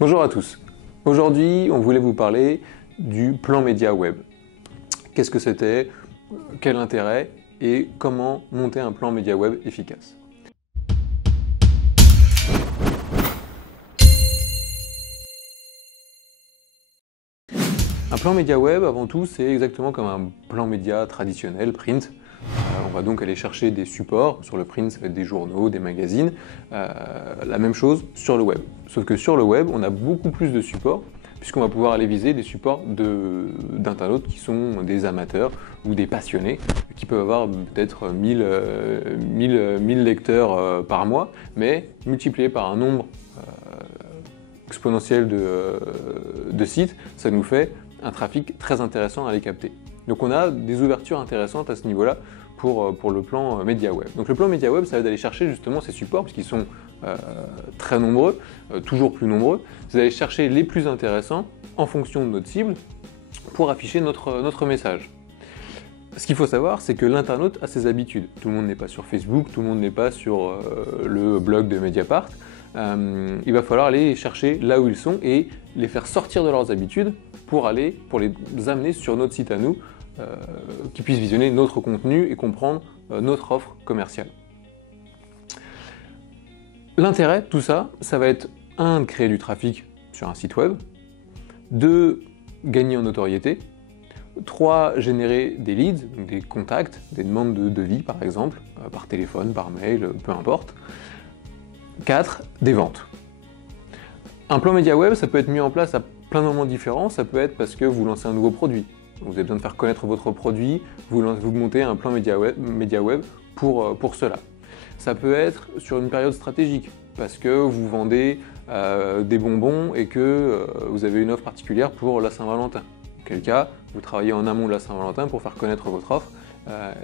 Bonjour à tous. Aujourd'hui, on voulait vous parler du plan média web. Qu'est-ce que c'était, quel intérêt et comment monter un plan média web efficace. Un plan média web, avant tout, c'est exactement comme un plan média traditionnel, print. On va donc aller chercher des supports. Sur le print, ça va être des journaux, des magazines. La même chose sur le web. Sauf que sur le web, on a beaucoup plus de supports, puisqu'on va pouvoir aller viser des supports d'internautes qui sont des amateurs ou des passionnés, qui peuvent avoir peut-être 1000 lecteurs par mois, mais multiplié par un nombre exponentiel de sites, ça nous fait un trafic très intéressant à les capter. Donc on a des ouvertures intéressantes à ce niveau-là pour le plan média web. Donc le plan média web, ça va d'aller chercher justement ces supports, puisqu'ils sont très nombreux, toujours plus nombreux. Vous allez chercher les plus intéressants en fonction de notre cible pour afficher notre message. Ce qu'il faut savoir, c'est que l'internaute a ses habitudes. Tout le monde n'est pas sur Facebook, tout le monde n'est pas sur le blog de Mediapart. Il va falloir aller chercher là où ils sont et les faire sortir de leurs habitudes pour les amener sur notre site à nous, qu'ils puissent visionner notre contenu et comprendre notre offre commerciale. L'intérêt de tout ça, ça va être 1, de créer du trafic sur un site web, 2, gagner en notoriété, 3, générer des leads, donc des contacts, des demandes de devis par exemple, par téléphone, par mail, peu importe, 4, des ventes. Un plan média web, ça peut être mis en place à plein de moments différents. Ça peut être parce que vous lancez un nouveau produit. Vous avez besoin de faire connaître votre produit, vous montez un plan média web pour cela. Ça peut être sur une période stratégique, parce que vous vendez des bonbons et que vous avez une offre particulière pour la Saint-Valentin. Auquel cas, vous travaillez en amont de la Saint-Valentin pour faire connaître votre offre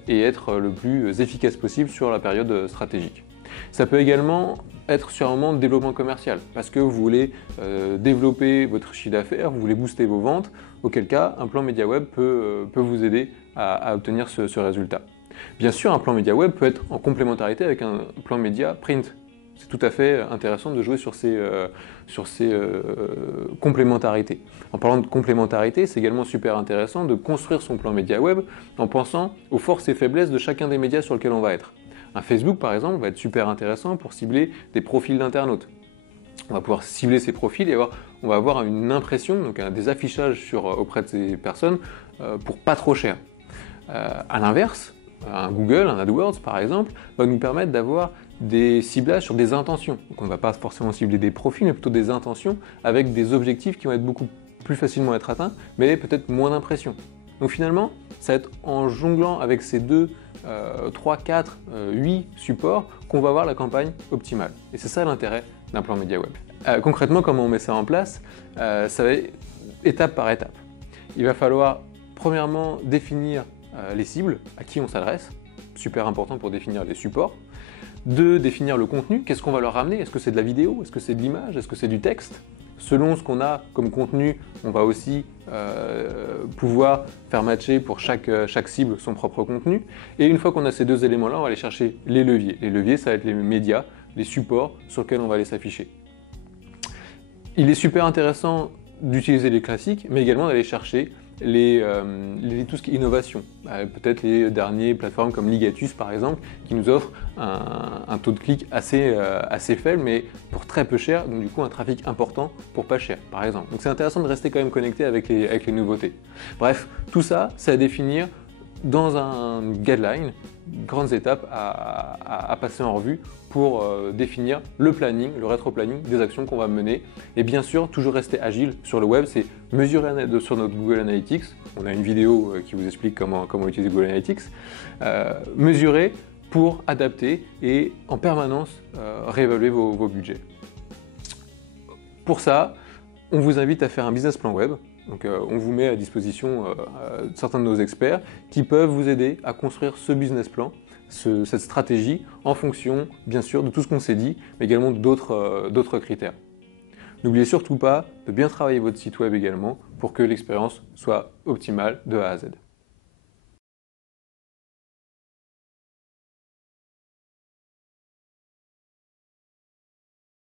et être le plus efficace possible sur la période stratégique. Ça peut également être sur un moment de développement commercial, parce que vous voulez développer votre chiffre d'affaires, vous voulez booster vos ventes, auquel cas un plan média web peut vous aider à obtenir ce résultat. Bien sûr, un plan média web peut être en complémentarité avec un plan média print. C'est tout à fait intéressant de jouer sur ces complémentarités. En parlant de complémentarité, c'est également super intéressant de construire son plan média web en pensant aux forces et faiblesses de chacun des médias sur lesquels on va être. Un Facebook, par exemple, va être super intéressant pour cibler des profils d'internautes. On va pouvoir cibler ces profils et on va avoir une impression, donc des affichages auprès de ces personnes pour pas trop cher. À l'inverse, un Google, un AdWords par exemple, va nous permettre d'avoir des ciblages sur des intentions. Donc on ne va pas forcément cibler des profils, mais plutôt des intentions avec des objectifs qui vont être beaucoup plus facilement être atteints, mais peut-être moins d'impressions. Donc finalement, ça va être en jonglant avec ces 2, 3, 4, 8 supports qu'on va avoir la campagne optimale. Et c'est ça l'intérêt d'un plan média web. Concrètement, comment on met ça en place? Ça va être étape par étape. Il va falloir premièrement définir les cibles, à qui on s'adresse, super important pour définir les supports. 2, définir le contenu, qu'est-ce qu'on va leur ramener? Est-ce que c'est de la vidéo? Est-ce que c'est de l'image? Est-ce que c'est du texte? Selon ce qu'on a comme contenu, on va aussi pouvoir faire matcher pour chaque cible son propre contenu. Et une fois qu'on a ces 2 éléments-là, on va aller chercher les leviers. Les leviers, ça va être les médias, les supports sur lesquels on va aller s'afficher. Il est super intéressant d'utiliser les classiques, mais également d'aller chercher tout ce qui est innovation. Peut-être les dernières plateformes comme Ligatus par exemple, qui nous offrent un taux de clic assez faible, mais pour très peu cher, donc du coup un trafic important pour pas cher par exemple. Donc c'est intéressant de rester quand même connecté avec les nouveautés. Bref, tout ça, c'est à définir dans un guideline, grandes étapes à passer en revue pour définir le planning, le rétro-planning des actions qu'on va mener. Et bien sûr, toujours rester agile sur le web, c'est mesurer sur notre Google Analytics. On a une vidéo qui vous explique comment utiliser Google Analytics. Mesurer pour adapter et en permanence réévaluer vos budgets. Pour ça, on vous invite à faire un business plan web. Donc on vous met à disposition certains de nos experts qui peuvent vous aider à construire ce business plan, cette stratégie en fonction bien sûr de tout ce qu'on s'est dit, mais également d'autres critères. N'oubliez surtout pas de bien travailler votre site web également pour que l'expérience soit optimale de A à Z.